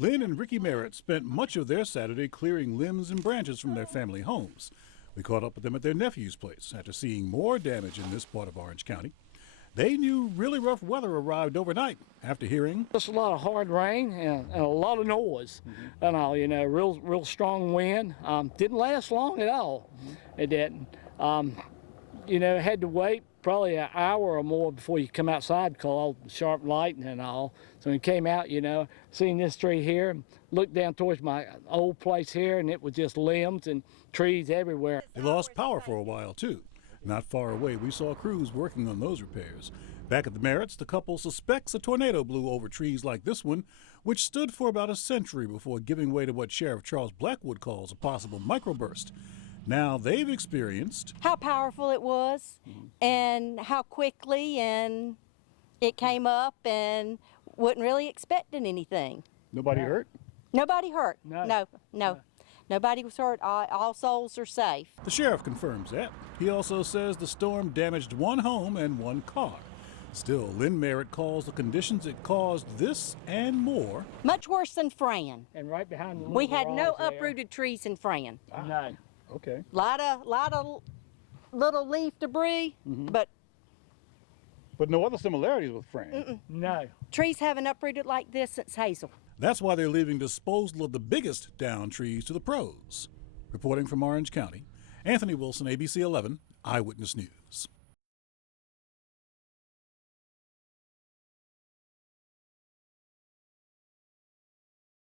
Lynn and Ricky Merritt spent much of their Saturday clearing limbs and branches from their family homes. We caught up with them at their nephew's place after seeing more damage in this part of Orange County. They knew really rough weather arrived overnight after hearing just a lot of hard rain and a lot of noise, and all, you know, real strong wind. Didn't last long at all. It didn't. You know, had to wait probably an hour or more before you come outside because all the sharp lightning and all. So when we came out, you know, seen this tree here, looked down towards my old place here, and it was just limbs and trees everywhere. They lost power for a while, too. Not far away, we saw crews working on those repairs. Back at the Merritts, the couple suspects a tornado blew over trees like this one, which stood for about a century before giving way to what Sheriff Charles Blackwood calls a possible microburst. Now they've experienced how powerful it was and how quickly and it came up and wasn't really expecting anything. Nobody hurt? Nobody hurt. No. Nobody was hurt. All souls are safe. The sheriff confirms that. He also says the storm damaged one home and one car. Still, Lynn Merritt calls the conditions it caused this and more much worse than Fran. And right behind the we had no uprooted trees in Fran. No. Okay. Lot of little leaf debris, but no other similarities with Fran. No. Trees haven't uprooted like this since Hazel. That's why they're leaving disposal of the biggest downed trees to the pros. Reporting from Orange County, Anthony Wilson, ABC 11 Eyewitness News.